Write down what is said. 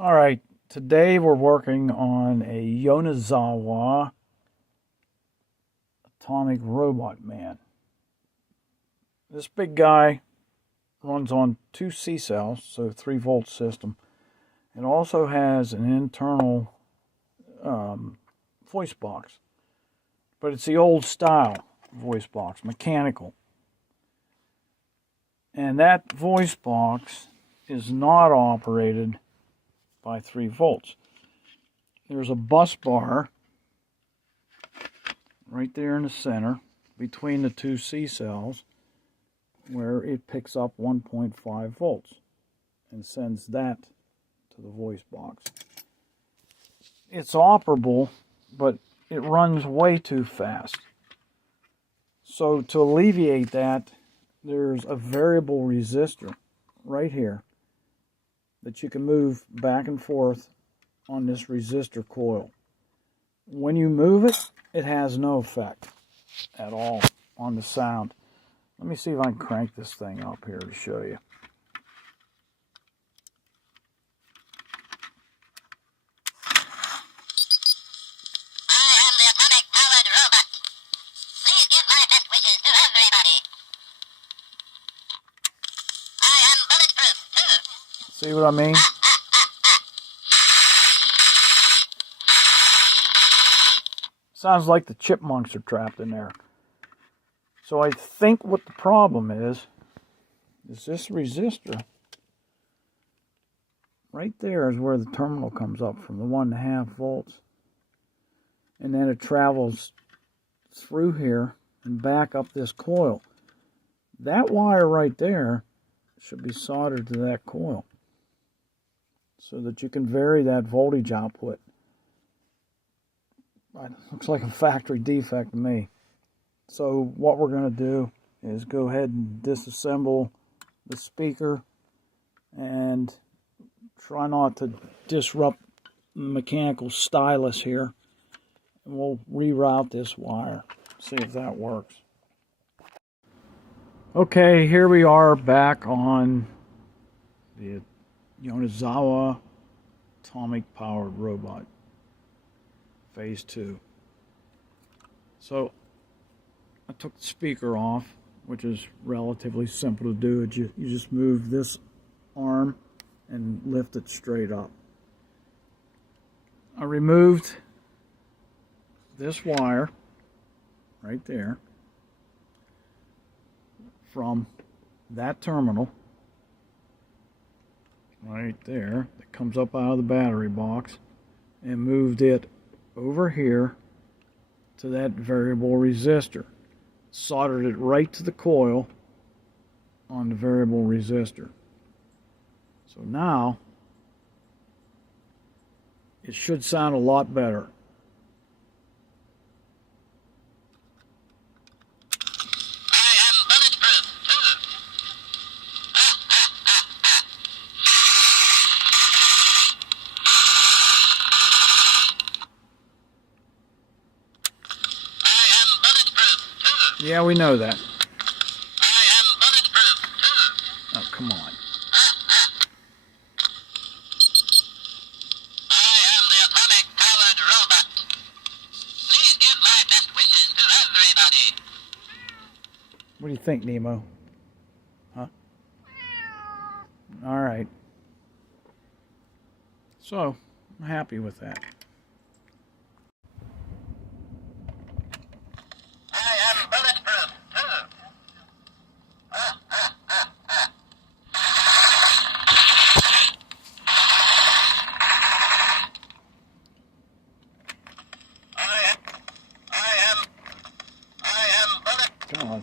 All right, today we're working on a Yonezawa Atomic robot man. This big guy runs on 2 C cells, so 3-volt system. It also has an internal voice box, but it's the old style voice box, mechanical. And that voice box is not operated by 3 volts. There's a bus bar right there in the center between the 2 C cells where it picks up 1.5 volts and sends that to the voice box. It's operable, but it runs way too fast. So to alleviate that, there's a variable resistor right here that you can move back and forth on this resistor coil. When you move it, it has no effect at all on the sound. Let me see if I can crank this thing up here to show you. I am the atomic-powered robot. Please give my best wishes to everybody. I am bulletproof, too. See what I mean? Sounds like the chipmunks are trapped in there. So I think what the problem is this resistor. Right there is where the terminal comes up from, the 1.5 volts. And then it travels through here and back up this coil. That wire right there should be soldered to that coil so that you can vary that voltage output. It looks like a factory defect to me. So what we're going to do is go ahead and disassemble the speaker and try not to disrupt the mechanical stylus here. And we'll reroute this wire, see if that works. Okay, here we are back on the Yonezawa Atomic powered robot, phase 2. So I took the speaker off, which is relatively simple to do. You just move this arm and lift it straight up. I removed this wire right there from that terminal right there that comes up out of the battery box and moved it over here to that variable resistor. Soldered it right to the coil on the variable resistor. So now it should sound a lot better. I am bulletproof, too. I am bulletproof, too. Yeah, we know that. I am bulletproof, too. Oh, come on. I am the atomic-powered robot. Please give my best wishes to everybody. What do you think, Nemo? Huh? All right. So, I'm happy with that. I am bulletproof, too. I am bulletproof. Come on.